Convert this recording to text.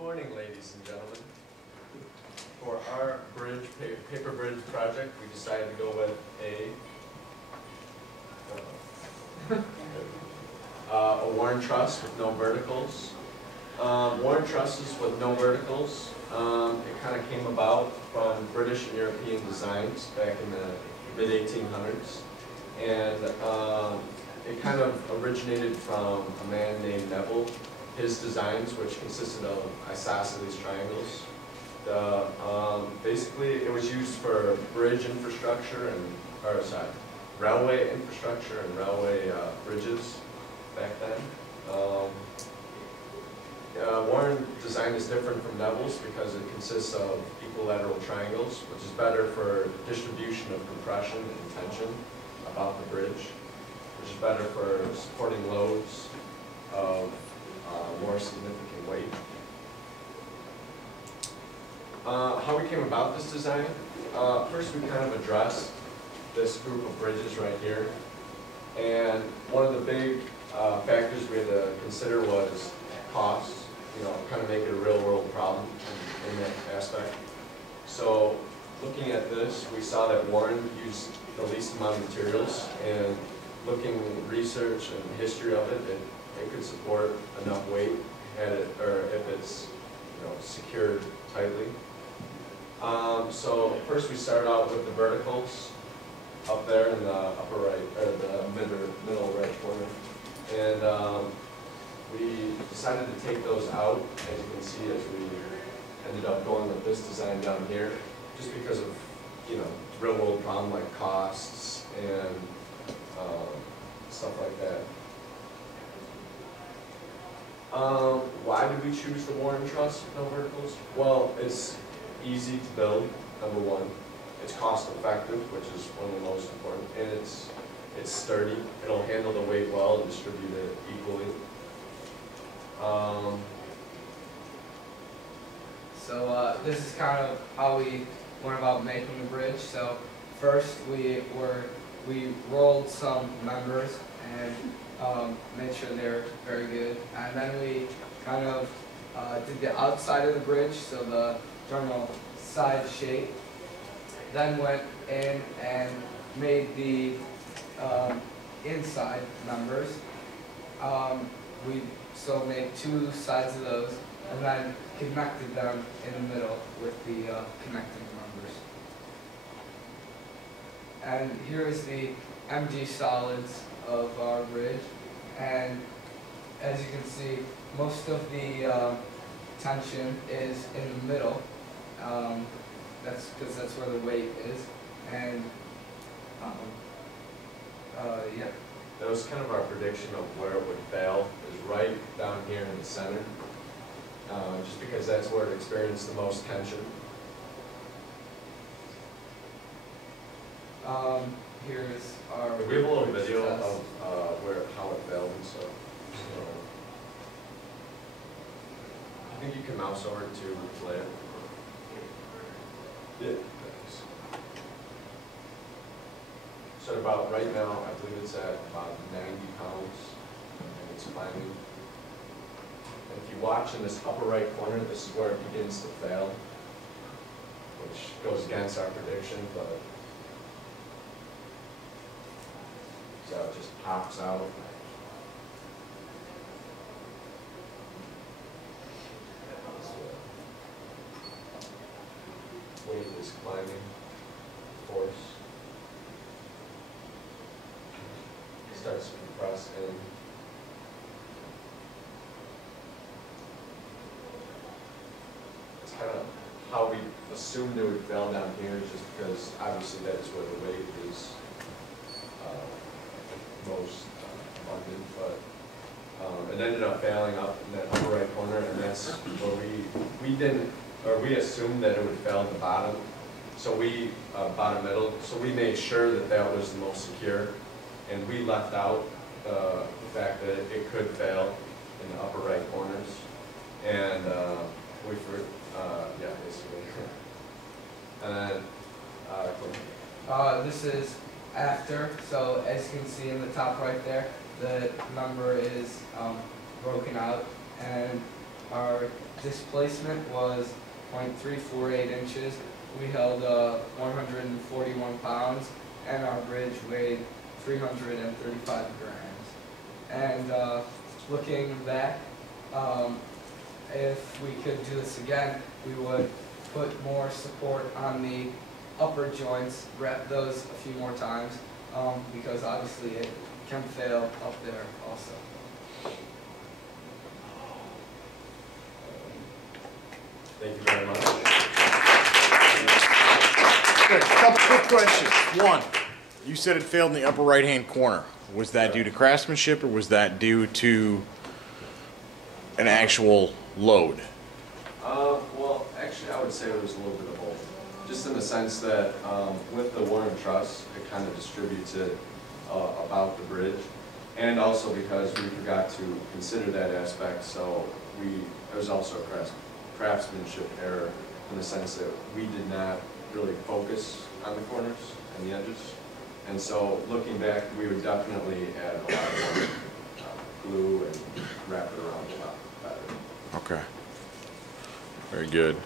morning, ladies and gentlemen. For our paper bridge project, we decided to go with a worn truss with no verticals. Worn trusses with no verticals, it kind of came about from British and European designs back in the mid-1800s. And it kind of originated from a man named Neville. His designs, which consisted of isosceles triangles. Basically, it was used for bridge infrastructure railway infrastructure and railway bridges back then. Warren design is different from Neville's because it consists of equilateral triangles, which is better for distribution of compression and tension about the bridge, which is better for supporting loads of more significant weight. How we came about this design? First, we kind of addressed this group of bridges right here, and one of the big factors we had to consider was cost. Kind of make it a real-world problem in that aspect. So, looking at this, we saw that Warren used the least amount of materials, and looking at research and history of it, it could support enough weight if it's secured tightly. So first we started out with the verticals up there in the upper right, or the middle right corner, and we decided to take those out, as you can see, as we ended up going with this design down here, just because of real world problem like costs and stuff like that. Why did we choose the Warren truss with no verticals? Well, it's easy to build, number one. It's cost effective, which is one of the most important, and it's sturdy. It'll handle the weight well and distribute it equally. So this is kind of how we went about making the bridge. So first we rolled some members and made sure they're very good, and then we kind of did the outside of the bridge, so the general side shape. Then went in and made the inside members. We made two sides of those, and then connected them in the middle with the connecting members. And here is the MG solids of our bridge, and as you can see, most of the tension is in the middle. That's because that's where the weight is, and yeah. That was kind of our prediction of where it would fail, is right down here in the center, just because that's where it experienced the most tension. Here's our. We have a little video of how it failed and stuff. So, I think you can mouse over to play it. Yeah. So about right now, I believe it's at about 90 pounds, and it's climbing. And if you watch in this upper right corner, this is where it begins to fail, which goes against our prediction, but so it just pops out. Weight is climbing, force. Starts to compress in. It's kind of how we assumed it would fail down here, just because obviously that is where the weight is most abundant, but it ended up failing up in that upper right corner, and that's where we assumed that it would fail at the bottom. So we, bottom middle, so we made sure that that was the most secure. And we left out the fact that it could fail in the upper right corners, and yeah, basically. And then this is after. So as you can see in the top right there, the number is broken out, and Our displacement was 0.348 inches. We held 141 pounds, and our bridge weighed 335 grams. And looking back, if we could do this again, we would put more support on the upper joints, wrap those a few more times, because obviously it can fail up there also. Thank you very much. Good. A couple quick questions. One, you said it failed in the upper right-hand corner. Was that due to craftsmanship, or was that due to an actual load? Well, actually, I would say it was a little bit of both. Just in the sense that with the worn truss, it kind of distributes it about the bridge. And also because we forgot to consider that aspect, so there was also a craftsmanship error in the sense that we did not really focus on the corners and the edges. And so looking back, we would definitely add a lot more glue and wrap it around a lot better. Okay. Very good.